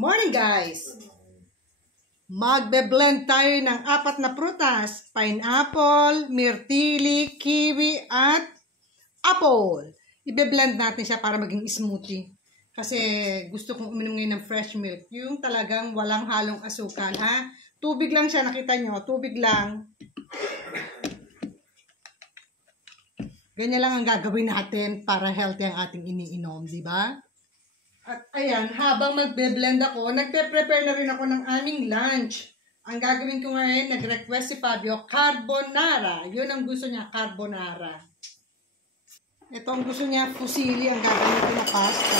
Morning guys! Magbe-blend tayo ng 4 na prutas. Pineapple, myrtili, kiwi, at apple. Ibe-blend natin siya para maging smoothie. Kasi gusto kong uminom ngayon ng fresh milk. Yung talagang walang halong asukal, ha? Tubig lang siya, nakita nyo? Tubig lang. Ganyan lang ang gagawin natin para healthy ang ating iniinom, di ba? At ayan, habang magbe-blend ako, nagpe-prepare na rin ako ng aming lunch. Ang gagawin ko ngayon, nag-request si Fabio, carbonara. Yun ang gusto niya, carbonara. Ito ang gusto niya, fusilli, ang gagawin ko na pasta.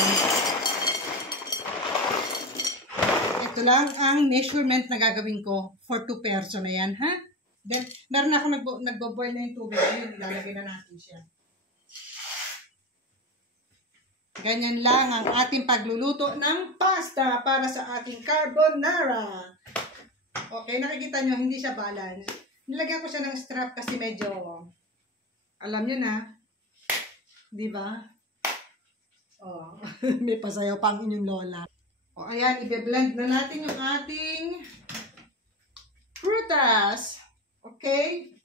Ito lang ang measurement na gagawin ko for 2 person na yan, ha? Then, meron ako nagbo-boil na yung tubig. Ayun, ilalagay na natin siya. Ganyan lang ang ating pagluluto ng pasta para sa ating carbonara. Okay, nakikita nyo, hindi siya balance. Nilagyan ko siya ng strap kasi medyo, alam nyo na, di ba? Oh, may pasayaw pa ang inyong lola. O, ayan, ibe-blend na natin yung ating prutas. Okay?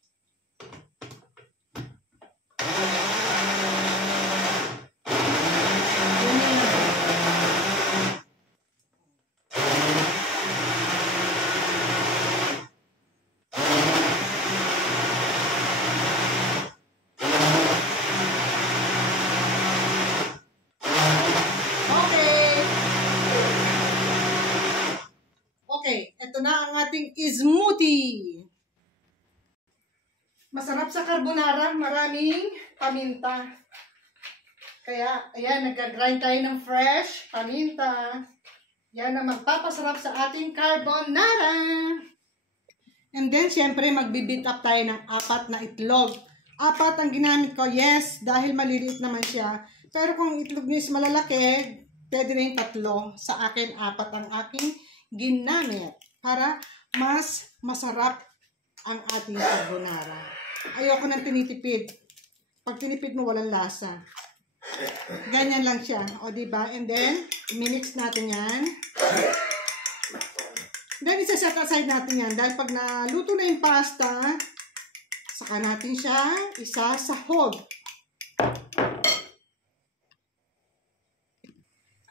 Okay, ito na ang ating smoothie. Masarap sa carbonara, maraming paminta. Kaya, ayan, nag-grind tayo ng fresh paminta. Yan ang magpapasarap sa ating carbonara. And then, syempre, magbi-beat up tayo ng 4 na itlog. 4 ang ginamit ko, yes, dahil maliliit naman siya. Pero kung itlog niyo is malalaki, pwede na yung 3. Sa akin, 4 ang aking ginamit para mas masarap ang ating carbonara. Ayoko nang tinitipid. Pag tinipid mo, walang lasa. Ganyan lang siya. O, diba? And then, minix natin yan. Then, isa-set aside natin yan. Dahil pag naluto na yung pasta, saka natin siya isasahog.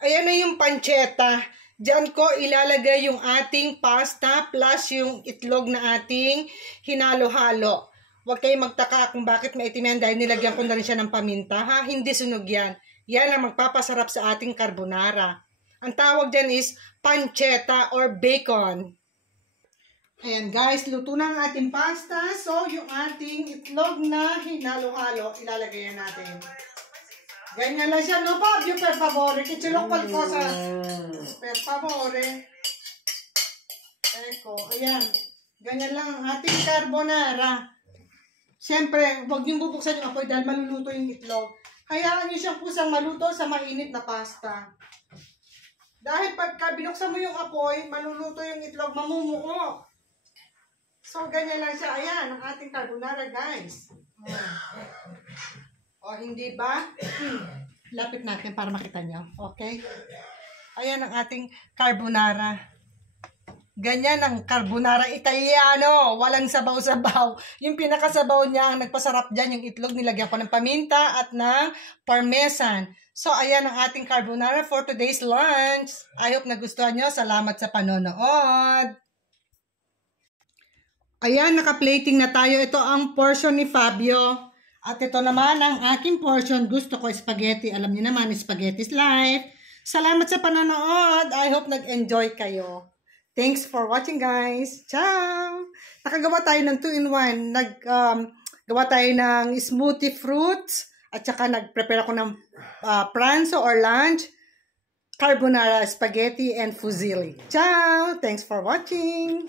Ayan na yung pancetta. Diyan ko ilalagay yung ating pasta plus yung itlog na ating hinalo-halo. Huwag kayong magtaka kung bakit maitim yan dahil nilagyan ko na rin siya ng paminta. Ha? Hindi sunog yan. Yan ang magpapasarap sa ating carbonara. Ang tawag dyan is pancetta or bacon. Ayan guys, luto na ang ating pasta. So yung ating itlog na hinalo-halo, ilalagay natin. Ganyan lang siya, no Fabio, per favore. Kitsulok qualcosa. Per favore. Eko, ayan. Ganyan lang ang ating carbonara. Siyempre, huwag niyong bubuksan yung apoy dahil maluluto yung itlog. Hayaan niyo siyang kusang maluto sa mainit na pasta. Dahil pagka binuksan mo yung apoy, maluluto yung itlog, mamumuo. So, ganyan lang siya. Ayan, ang ating carbonara, guys. O, hindi ba? Lapit natin para makita nyo. Okay? Ayan ang ating carbonara. Ganyan ang carbonara Italiano. Walang sabaw-sabaw. Yung pinakasabaw niya, ang nagpasarap dyan, yung itlog, nilagyan ko ng paminta at ng parmesan. So, ayan ang ating carbonara for today's lunch. I hope nagustuhan nyo. Salamat sa panonood. Ayan, naka-plating na tayo. Ito ang portion ni Fabio. At ito naman ang aking portion. Gusto ko spaghetti. Alam niyo naman, spaghetti's life. Salamat sa panonood. I hope nag-enjoy kayo. Thanks for watching, guys. Ciao! Nakagawa tayo ng 2-in-1. Gawa tayo ng smoothie fruits. At saka nag-prepare ako ng pranzo or lunch, carbonara, spaghetti, and fusilli. Ciao! Thanks for watching!